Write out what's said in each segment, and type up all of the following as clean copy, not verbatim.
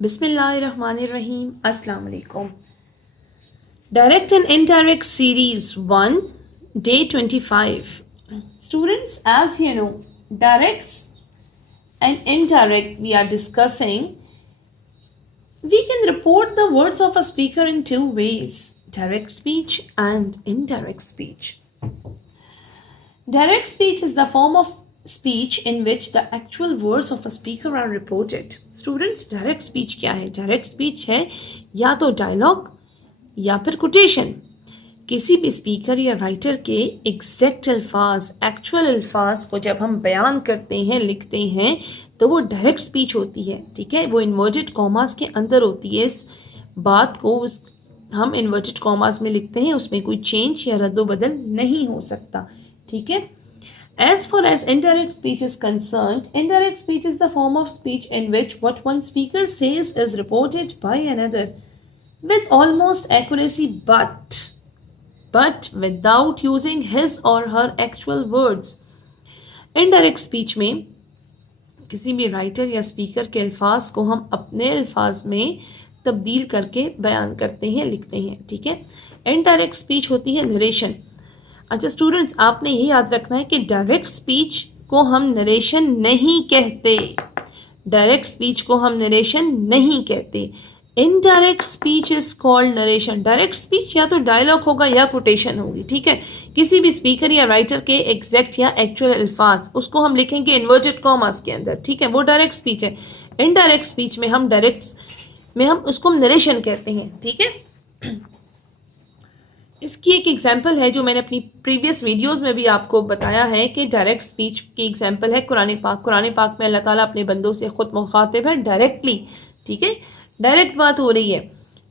Bismillahirrahmanirrahim. Assalamu alaikum. Direct and Indirect Series 1, Day 25. Students, as you know, directs and indirect we are discussing. We can report the words of a speaker in two ways, direct speech and indirect speech. Direct speech is the form of speech in which the actual words of a speaker are reported. Students, direct speech क्या है? Direct speech है या तो dialogue या फिर quotation. किसी भी speaker या राइटर के एग्जैक्ट अल्फाज, एक्चुअल अल्फाज को जब हम बयान करते हैं, लिखते हैं, तो वो डायरेक्ट स्पीच होती है. ठीक है, वो इन्वर्टेड कॉमास के अंदर होती है. इस बात को हम इन्वर्टेड कॉमास में लिखते हैं, उसमें कोई चेंज या रद्दोबदल नहीं हो सकता. ठीक है. As far as indirect speech is concerned, indirect speech is the form of speech in which what one speaker says is reported by another with almost accuracy but without using his or her actual words. Indirect speech में किसी भी writer या speaker के अल्फाज को हम अपने अल्फाज में तब्दील करके बयान करते हैं, लिखते हैं. ठीक है. इनडायरेक्ट स्पीच होती है नरेशन. अच्छा स्टूडेंट्स, आपने ये याद रखना है कि डायरेक्ट स्पीच को हम नरेशन नहीं कहते. डायरेक्ट स्पीच को हम नरेशन नहीं कहते. Indirect speech is called narration. Direct speech या तो डायलॉग होगा या कोटेशन होगी. ठीक है. किसी भी स्पीकर या राइटर के एग्जैक्ट या एक्चुअल अल्फाज, उसको हम लिखेंगे इन्वर्टेड कॉमास के अंदर. ठीक है, वो डायरेक्ट स्पीच है. इनडायरेक्ट स्पीच में हम उसको नरेशन कहते हैं. ठीक है. इसकी एक एग्जाम्पल है जो मैंने अपनी प्रीवियस वीडियोस में भी आपको बताया है कि डायरेक्ट स्पीच की एग्जाम्पल है कुरान पाक. कुरान पाक में अल्लाह ताला अपने बंदों से ख़ुद मुखातिब है डायरेक्टली. ठीक है, डायरेक्ट बात हो रही है,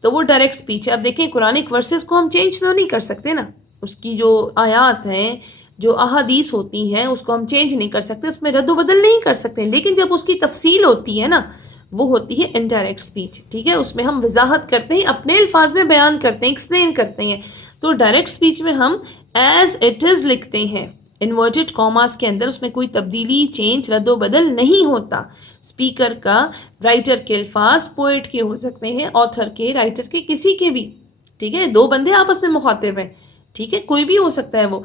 तो वो डायरेक्ट स्पीच है. अब देखें, कुरानिक वर्सेस को हम चेंज तो नहीं कर सकते ना. उसकी जो आयात हैं, जो अहादीस होती हैं, उसको हम चेंज नहीं कर सकते, उसमें रद्दोबदल नहीं कर सकते. लेकिन जब उसकी तफसील होती है ना, वो होती है इनडायरेक्ट स्पीच. ठीक है, उसमें हम वजाहत करते हैं, अपने अल्फाज में बयान करते हैं, एक्सप्लेन करते हैं. तो डायरेक्ट स्पीच में हम एज इट इज़ लिखते हैं इन्वर्टेड कॉमास के अंदर, उसमें कोई तब्दीली, चेंज, रद्दोबदल नहीं होता. स्पीकर का, राइटर के अल्फाज पोएट के हो सकते हैं, ऑथर के, राइटर के, किसी के भी. ठीक है, दो बंदे आपस में मुखातिब हैं. ठीक है, कोई भी हो सकता है वो.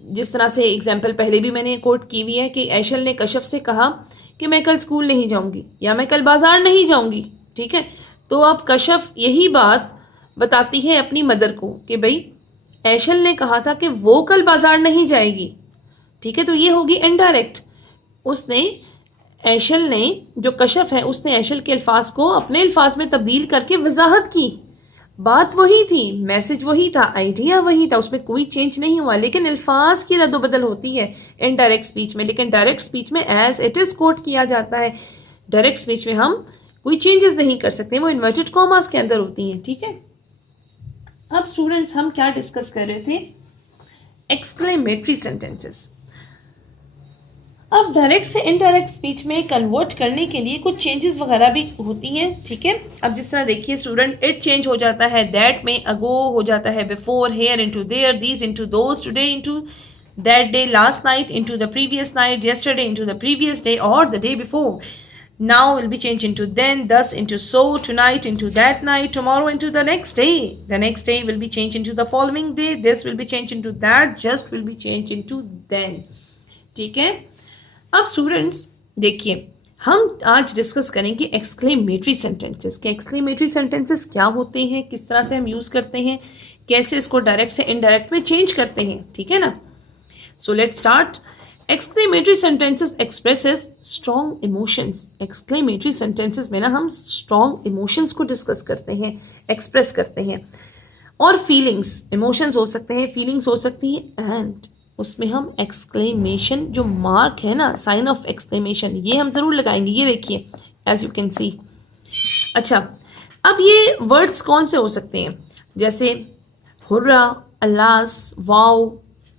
जिस तरह से एग्जाम्पल पहले भी मैंने कोट की हुई है कि ऐशल ने कशफ से कहा कि मैं कल स्कूल नहीं जाऊंगी या मैं कल बाजार नहीं जाऊंगी. ठीक है, तो अब कशफ यही बात बताती है अपनी मदर को कि भाई ऐशल ने कहा था कि वो कल बाजार नहीं जाएगी. ठीक है, तो ये होगी इनडायरेक्ट. ऐशल ने, जो कशफ है, उसने ऐशल के अल्फाज को अपने अल्फाज में तब्दील करके वजाहत की. बात वही थी, मैसेज वही था, आइडिया वही था, उसमें कोई चेंज नहीं हुआ. लेकिन अल्फाज की रद्दोबदल होती है इनडायरेक्ट स्पीच में. लेकिन डायरेक्ट स्पीच में एज इट इज़ कोट किया जाता है. डायरेक्ट स्पीच में हम कोई चेंजेस नहीं कर सकते, वो इन्वर्टेड कॉमास के अंदर होती हैं. ठीक है. अब स्टूडेंट्स, हम क्या डिस्कस कर रहे थे? Exclamatory sentences. अब डायरेक्ट से इनडायरेक्ट स्पीच में कन्वर्ट करने के लिए कुछ चेंजेस वगैरह भी होती हैं. ठीक है. अब जिस तरह देखिए स्टूडेंट, इट चेंज हो जाता है, दैट में अगो हो जाता है, before, here into there, these into those, today into that day, last night into the previous night, yesterday into the previous day और the day before. Now will be changed into then, thus into so, tonight into that night, tomorrow into the next day. The next day will be changed into the following day. This will be changed into that. Just will be changed into then. ठीक है. अब students देखिए, हम आज discuss करेंगे exclamatory sentences. के exclamatory sentences क्या होते हैं, किस तरह से हम यूज़ करते हैं, कैसे इसको डायरेक्ट से इनडायरेक्ट में चेंज करते हैं. ठीक है ना. So let's start. Exclamatory sentences expresses strong emotions. Exclamatory sentences में ना हम स्ट्रॉन्ग इमोशंस को डिस्कस करते हैं, एक्सप्रेस करते हैं. और फीलिंग्स, इमोशंस हो सकते हैं, फीलिंग्स हो सकती हैं, एंड उसमें हम एक्सक्लेमेशन, जो मार्क है ना, साइन ऑफ एक्सक्लेमेशन, ये हम ज़रूर लगाएंगे. ये देखिए, एज यू कैन सी. अच्छा, अब ये वर्ड्स कौन से हो सकते हैं? जैसे हुर्रा, अल्लास, वाओ,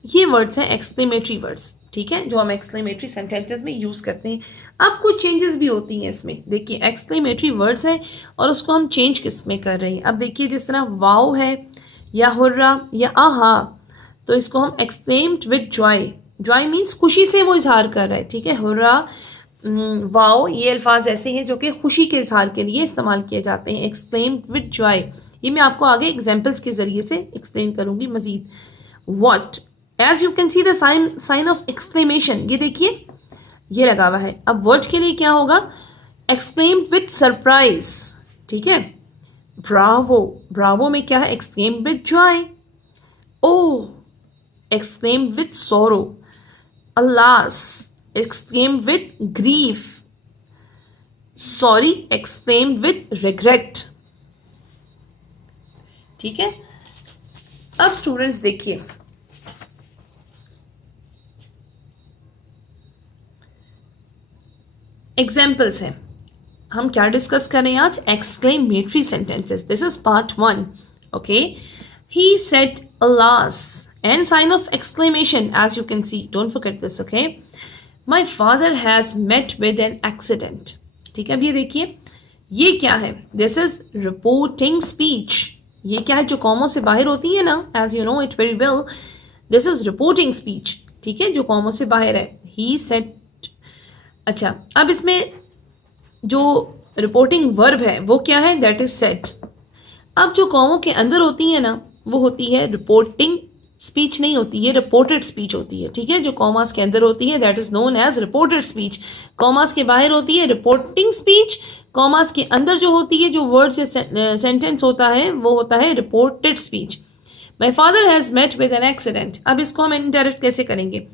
ये वर्ड्स हैं एक्सक्लेमेटरी वर्ड्स. ठीक है, जो हम एक्सक्लेमेटरी सेंटेंसेस में यूज़ करते हैं. अब कुछ चेंजेस भी होती हैं इसमें. देखिए, एक्सक्लेमेटरी वर्ड्स हैं और उसको हम चेंज किस में कर रहे हैं. अब देखिए, जिस तरह वाओ है या हुर्रा या आहा, तो इसको हम exclaimed with Joy. Joy means खुशी से वो इजहार कर रहा है. ठीक है, हुर्रा वाओ, ये अल्फाज ऐसे हैं जो कि खुशी के इजहार के लिए इस्तेमाल किए जाते हैं. एक्सक्लेम्ड विद जॉय, ये मैं आपको आगे एग्जाम्पल्स के ज़रिए से एक्सप्लेन करूँगी मज़ीद. What, as you can see the sign of exclamation, ये देखिए ये लगा हुआ है. अब वर्ड के लिए क्या होगा? Exclaimed with surprise. ठीक है. ब्रावो, ब्रावो में क्या है? Exclaimed with joy. Oh, exclaimed with sorrow. Alas, exclaimed with grief. Sorry, exclaimed with regret. ठीक है. अब स्टूडेंट्स देखिए, एग्जाम्पल्स हैं. हम क्या डिस्कस कर रहे हैं आज? Exclamatory sentences. This is part 1. Okay. He said alas and sign of exclamation, as you can see. Don't forget this, okay? My father has met with an accident. ठीक है. अब ये देखिए, ये क्या है? This is reporting speech. ये क्या है जो कॉमों से बाहर होती है ना? As you know it very well, this is reporting speech. ठीक है, जो कॉमों से बाहर है. He said. अच्छा, अब इसमें जो रिपोर्टिंग वर्ब है वो क्या है? That is said. अब जो कॉमों के अंदर होती है ना, वो होती है रिपोर्टिंग स्पीच, नहीं होती, ये रिपोर्टेड स्पीच होती है. ठीक है, जो कॉमास के अंदर होती है that is known as reported speech. Commas के बाहर होती है रिपोर्टिंग स्पीच. कॉमास के अंदर जो होती है, जो वर्ड्स या सेंटेंस होता है, वो होता है reported speech. My father has met with an accident. अब इसको हम इनडायरेक्ट कैसे करेंगे?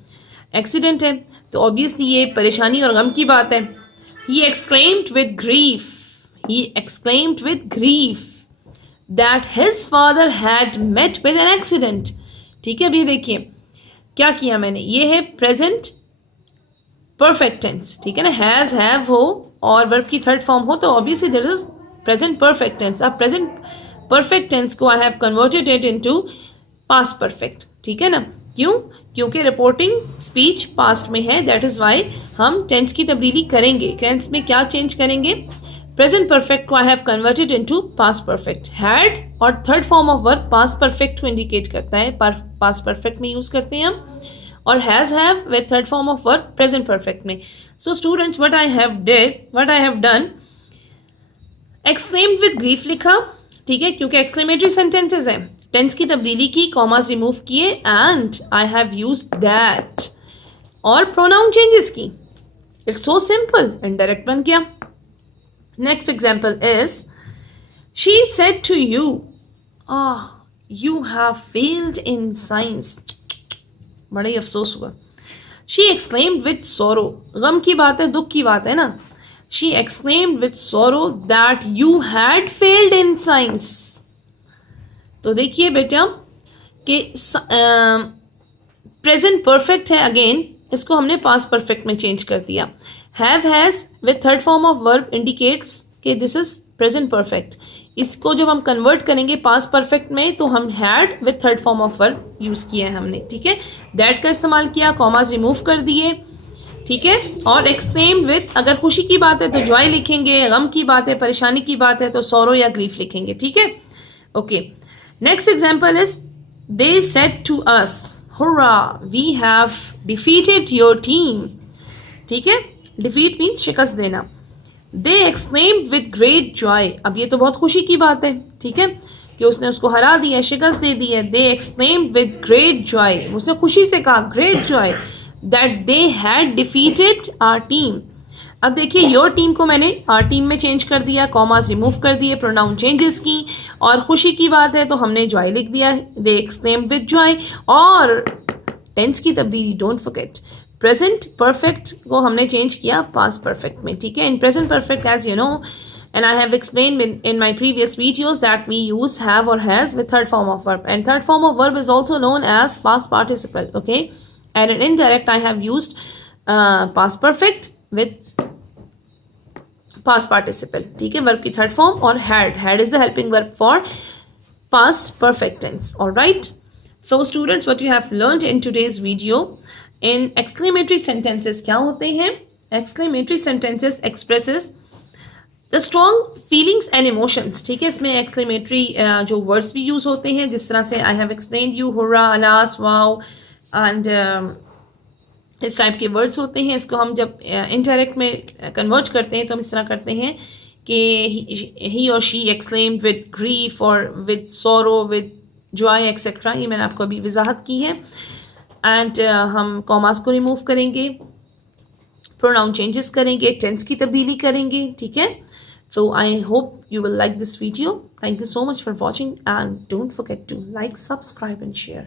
एक्सीडेंट है तो ऑब्वियसली ये परेशानी और गम की बात है. He exclaimed with grief. He exclaimed with grief that his father had met with an accident. ठीक है. अभी देखिए क्या किया मैंने, ये है प्रेजेंट परफेक्ट टेंस. ठीक है ना, हैज़, हैव हो और वर्ब की थर्ड फॉर्म हो तो obviously there is present perfect tense. अब प्रेजेंट परफेक्ट टेंस को I have converted it into past perfect. ठीक है ना, क्यों? क्योंकि रिपोर्टिंग स्पीच पास्ट में है, दैट इज वाई हम टेंस की तब्दीली करेंगे. टेंस में क्या चेंज करेंगे? प्रेजेंट परफेक्ट को I have converted into past perfect. Had और third form of verb past perfect को इंडिकेट करता है, पास्ट परफेक्ट में यूज करते हैं हम, और has, have with third form of verb present perfect में. So students, what I have done, exclaimed with grief लिखा. ठीक है, क्योंकि एक्सक्लेमेटरी सेंटेंसेस हैं. टेंस की तब्दीली की, कॉमास रिमूव किए, and I have used that, और प्रोनाउन चेंजेस की. इट्स सो सिंपल, इनडायरेक्ट बन गया. Next example is, she said to you, you have failed in science. बड़ा ही अफसोस हुआ. She exclaimed with sorrow. गम की बात है, दुख की बात है ना. She exclaimed with sorrow that you had failed in science. तो देखिए बेटा कि प्रेजेंट परफेक्ट है, अगेन इसको हमने पास्ट परफेक्ट में चेंज कर दिया. Have, has with third form of verb indicates कि दिस इज प्रेजेंट परफेक्ट. इसको जब हम कन्वर्ट करेंगे पास्ट परफेक्ट में तो हम had with third form of verb use किया है हमने. ठीक है, दैट का इस्तेमाल किया, कॉमास रिमूव कर दिए. ठीक है, और एक्सक्लेम्ड विद, अगर खुशी की बात है तो जॉय लिखेंगे, गम की बात है, परेशानी की बात है तो सॉरो या ग्रीफ लिखेंगे. ठीक है. Okay, next example is, they said to us, hurrah, we have defeated your team. ठीक है, डिफीट मीन्स शिकस्त देना. They exclaimed with great joy. अब ये तो बहुत खुशी की बात है. ठीक है, कि उसने उसको हरा दिया, शिकस्त दे दी है. They exclaimed with great joy, उसने खुशी से कहा great joy that they had defeated our team. अब देखिए, योर टीम को मैंने आवर टीम में चेंज कर दिया, कॉमास रिमूव कर दिए, प्रोनाउन चेंजेस की, और खुशी की बात है तो हमने जॉय लिख दिया. दे एक्सक्लेम्ड विद जॉय. और टेंस की तब्दीली, डोंट फॉरगेट, प्रेजेंट परफेक्ट को हमने चेंज किया पास्ट परफेक्ट में. ठीक है, in present perfect, as you know and I have explained in my previous videos that we use have or has with third form of verb, and third form of verb is also known as past participle. Okay, and in indirect I have used past perfect with past participle. ठीक है, verb की third form, और had is the helping verb for past perfect tense. All right, so students, what you have learned in today's video, in exclamatory sentences क्या होते हैं? Exclamatory sentences expresses the strong feelings and emotions. ठीक है, इसमें exclamatory जो words भी use होते हैं, जिस तरह से I have explained you, hurrah, alas, wow, and इस टाइप के वर्ड्स होते हैं, इसको हम जब इनडायरेक्ट में कन्वर्ट करते हैं तो हम इस तरह करते हैं कि ही और शी एक्सक्लेम्ड विद ग्रीफ और विद सोरो विद जॉय एक्सेट्रा। ये मैंने आपको अभी वजाहत की है। एंड हम कॉमास को रिमूव करेंगे, प्रोनाउन चेंजेस करेंगे, टेंस की तब्दीली करेंगे, ठीक है। So I hope you will like this video. Thank you so much for watching and don't forget to like, subscribe and share.